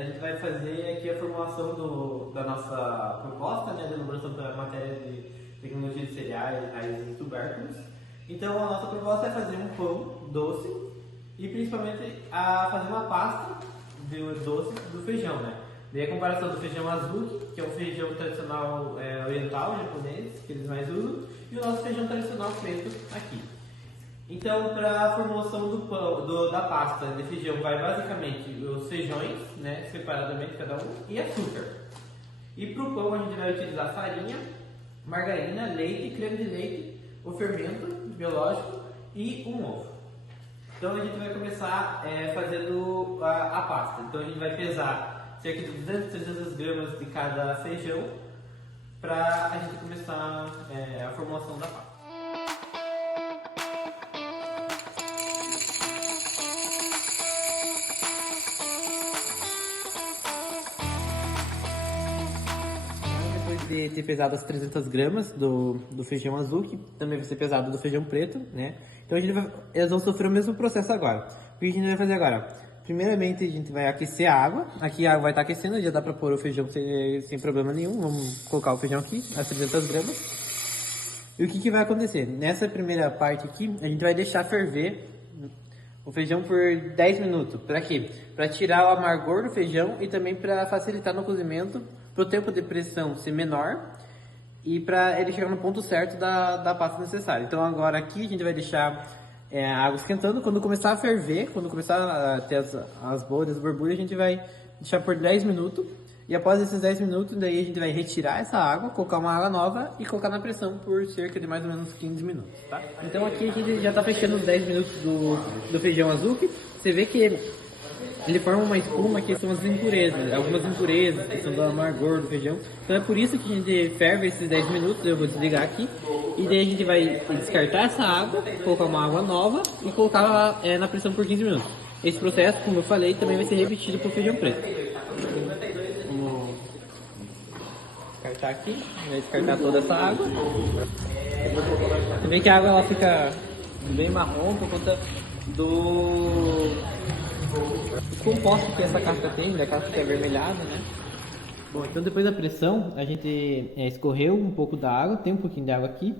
a gente vai fazer aqui a formulação da nossa proposta, né, de elaboração da matéria de tecnologia de cereais, raízes e tubérculos. Então, a nossa proposta é fazer um pão doce e principalmente fazer uma pasta de doce do feijão, né? Daí a comparação do feijão azuki, que é um feijão tradicional oriental, japonês, que eles mais usam, e o nosso feijão tradicional preto aqui. Então, para a formulação do pão, da pasta de feijão, vai basicamente os feijões, né, separadamente cada um, e açúcar. E para o pão a gente vai utilizar farinha, margarina, leite, creme de leite, o fermento biológico e um ovo. Então a gente vai começar fazendo a pasta. Então a gente vai pesar cerca de 200, 300 gramas de cada feijão para a gente começar a formulação da pasta. De ter pesado as 300 gramas do feijão azul, que também vai ser pesado do feijão preto, né? Então eles vão sofrer o mesmo processo agora. O que a gente vai fazer agora? Primeiramente a gente vai aquecer a água. Aqui a água vai estar aquecendo, já dá para pôr o feijão sem problema nenhum. Vamos colocar o feijão aqui, as 300 gramas. E o que vai acontecer? Nessa primeira parte aqui, a gente vai deixar ferver o feijão por 10 minutos. Para quê? Para tirar o amargor do feijão e também para facilitar no cozimento, para o tempo de pressão ser menor e para ele chegar no ponto certo da pasta necessária. Então agora aqui a gente vai deixar a água esquentando. Quando começar a ferver, quando começar a ter as bolhas, as borbulhas, a gente vai deixar por 10 minutos. E após esses 10 minutos, daí a gente vai retirar essa água, colocar uma água nova e colocar na pressão por cerca de mais ou menos 15 minutos, tá? Então aqui a gente já está fechando os 10 minutos do feijão azuki. Você vê que ele forma uma espuma que são as impurezas, algumas impurezas que são do amargor do feijão. Então é por isso que a gente ferve esses 10 minutos, eu vou desligar aqui. E daí a gente vai descartar essa água, colocar uma água nova e colocar na pressão por 15 minutos. Esse processo, como eu falei, também vai ser repetido para o feijão preto. Vamos descartar aqui, vai descartar toda essa água. Você vê que a água ela fica bem marrom por conta do composto que essa casca tem, da casca que é avermelhada, né? Bom, então depois da pressão, a gente escorreu um pouco da água, tem um pouquinho de água aqui.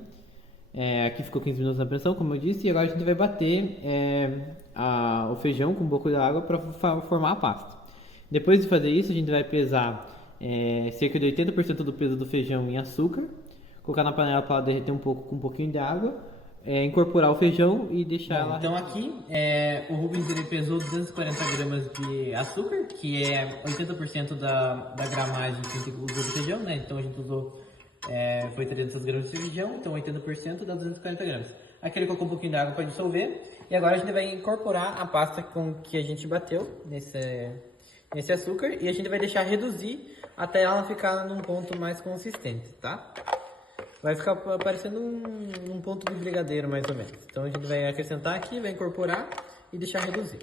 Aqui ficou 15 minutos na pressão, como eu disse, e agora a gente vai bater o feijão com um pouco de água para formar a pasta. Depois de fazer isso, a gente vai pesar cerca de 80% do peso do feijão em açúcar, colocar na panela para derreter um pouco com um pouquinho de água, incorporar o feijão e deixar lá. Então aqui o Rubens ele pesou 240 gramas de açúcar, que é 80% da gramagem que a gente usou do feijão, né? Então a gente usou foi 300 gramas de feijão, então 80% dá 240 gramas. Aqui ele colocou um pouquinho de água para dissolver e agora a gente vai incorporar a pasta que a gente bateu nesse açúcar e a gente vai deixar reduzir até ela ficar num ponto mais consistente, tá? Vai ficar parecendo um ponto de brigadeiro, mais ou menos. Então a gente vai acrescentar aqui, vai incorporar e deixar reduzir.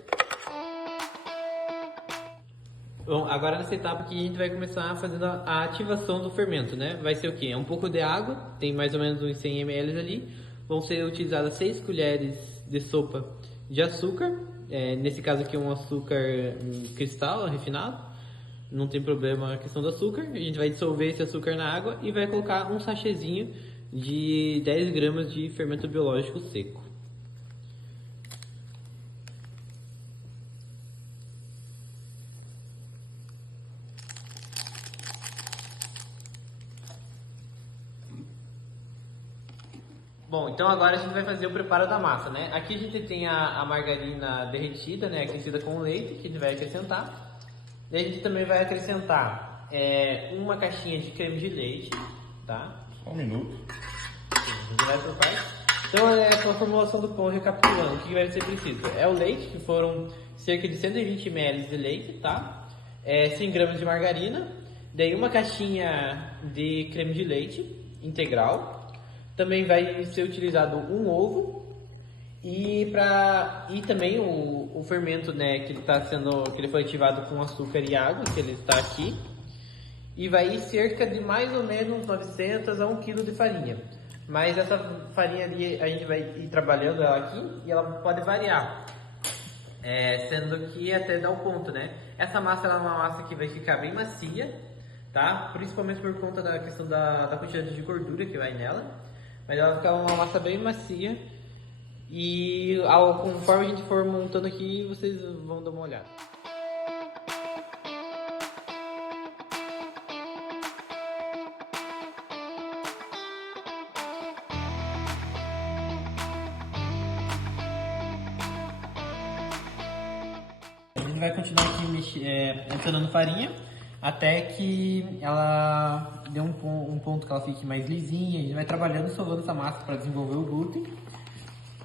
Bom, agora nessa etapa aqui a gente vai começar fazendo a ativação do fermento, né? Vai ser o quê? É um pouco de água, tem mais ou menos uns 100 ml ali. Vão ser utilizadas 6 colheres de sopa de açúcar. Nesse caso aqui é um açúcar cristal, refinado. Não tem problema a questão do açúcar. A gente vai dissolver esse açúcar na água e vai colocar um sachêzinho de 10 gramas de fermento biológico seco. Bom, então agora a gente vai fazer o preparo da massa, né? Aqui a gente tem a margarina derretida, né? Aquecida com leite, que a gente vai acrescentar. Daí a gente também vai acrescentar uma caixinha de creme de leite, tá? Só um minuto. Sim, a gente vai por parte. Então, a formulação do pão, recapitulando, o que vai ser preciso? É o leite, que foram cerca de 120 ml de leite, tá? 100 gramas de margarina, daí uma caixinha de creme de leite integral. Também vai ser utilizado um ovo e também o fermento, né, que ele foi ativado com açúcar e água, que ele está aqui. E vai ir cerca de mais ou menos 900 a 1 kg de farinha. Mas essa farinha ali a gente vai ir trabalhando ela aqui e ela pode variar. Sendo que até dá o ponto, né? Essa massa ela é uma massa que vai ficar bem macia, tá? Principalmente por conta da questão da quantidade de gordura que vai nela. Mas ela vai ficar uma massa bem macia. E conforme a gente for montando aqui, vocês vão dar uma olhada. A gente vai continuar aqui adicionando farinha até que ela dê um ponto que ela fique mais lisinha. A gente vai trabalhando, sovando essa massa para desenvolver o glúten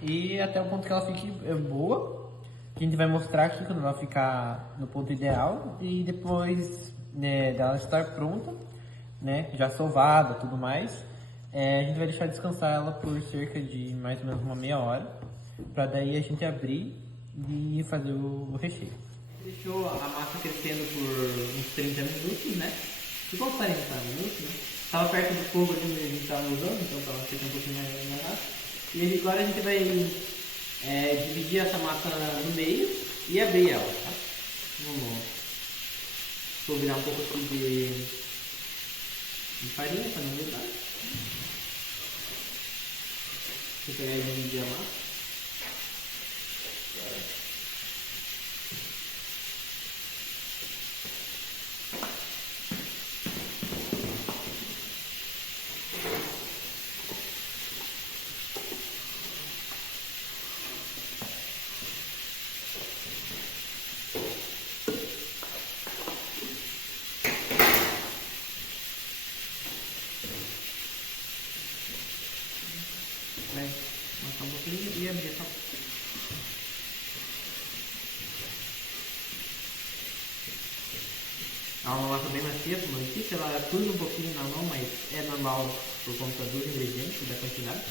e até o ponto que ela fique boa. A gente vai mostrar aqui quando ela ficar no ponto ideal e depois dela estar pronta, né, já sovada, tudo mais. A gente vai deixar descansar ela por cerca de mais ou menos uma meia hora, para daí a gente abrir e fazer o recheio. Deixou a massa crescendo por uns 30 minutos, né? Igual 40 minutos, né? Tava perto do fogo ali onde a gente tava usando, então tava crescendo um pouquinho mais rápido. E agora a gente vai dividir essa massa no meio e abrir ela, tá? Vou virar um pouco aqui de farinha para não grudar. Vou pegar e dividir a massa. Vai matar um pouquinho e abrir essa. Ela é uma massa bem macia, como eu disse, ela turva um pouquinho na mão, mas é normal por conta dos ingredientes e da quantidade.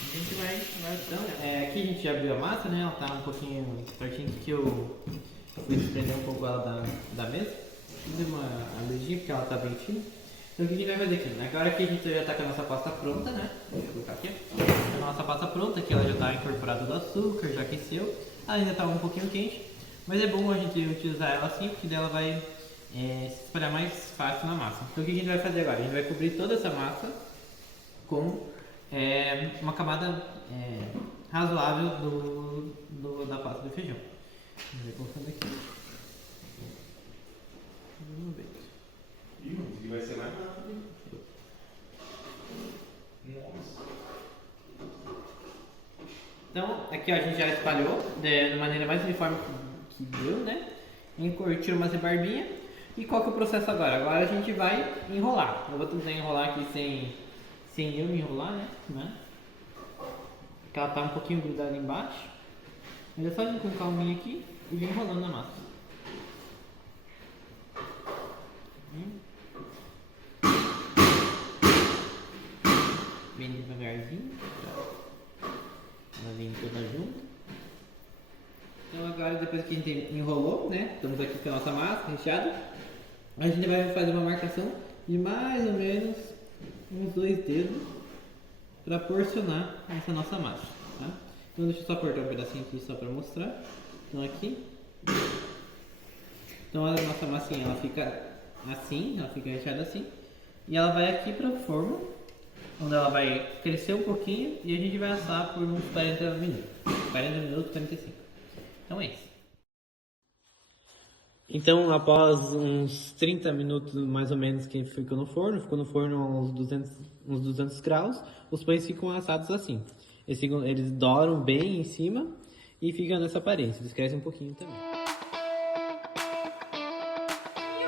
A gente vai dando. Aqui a gente já abriu a massa, né? Ela tá um pouquinho certinho que eu fui desprender um pouco ela da mesa. Fiz uma alergia porque ela tá bem fina. Então o que a gente vai fazer aqui? Agora que a gente já está com a nossa pasta pronta, né? Deixa eu colocar aqui. A nossa pasta pronta, que ela já está incorporada do açúcar, já aqueceu. Ela ainda está um pouquinho quente, mas é bom a gente utilizar ela assim, porque dela vai se espalhar mais fácil na massa. Então o que a gente vai fazer agora? A gente vai cobrir toda essa massa com uma camada razoável da pasta do feijão. A gente vai colocando aqui. Vamos ver. E vai ser mais rápido. Nossa. Então, aqui ó, a gente já espalhou da maneira mais uniforme que deu, né? Tirou umas rebarbinhas. E qual que é o processo agora? Agora a gente vai enrolar. Eu vou tentar enrolar aqui sem eu me enrolar, né? Porque ela tá um pouquinho grudada embaixo. Mas é só vir com calminha aqui e vir enrolando a massa. Bem devagarzinho, ela vem toda junto. Então agora, depois que a gente enrolou, né, estamos aqui com a nossa massa recheada, a gente vai fazer uma marcação de mais ou menos uns 2 dedos para porcionar essa nossa massa, tá? Então deixa eu só cortar um pedacinho aqui só para mostrar. Então aqui, então a nossa massinha ela fica assim, ela fica recheada assim, e ela vai aqui para o forno, onde ela vai crescer um pouquinho e a gente vai assar por uns 40 minutos. 40 minutos, 45. Então é isso. Então, após uns 30 minutos mais ou menos que ficou no forno a uns 200 graus, os pães ficam assados assim. Eles douram bem em cima e ficam nessa aparência. Eles crescem um pouquinho também.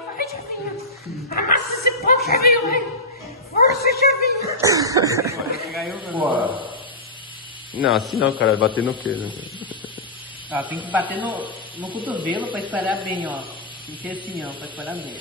Vai, chefinho! Amassa esse pão, chefinho, vai! Força, chefinho! Pô. Não, assim não, cara. Bater no queijo. Ó, tem que bater no cotovelo pra espalhar bem, ó. Tem que ser assim, ó, pra espalhar bem.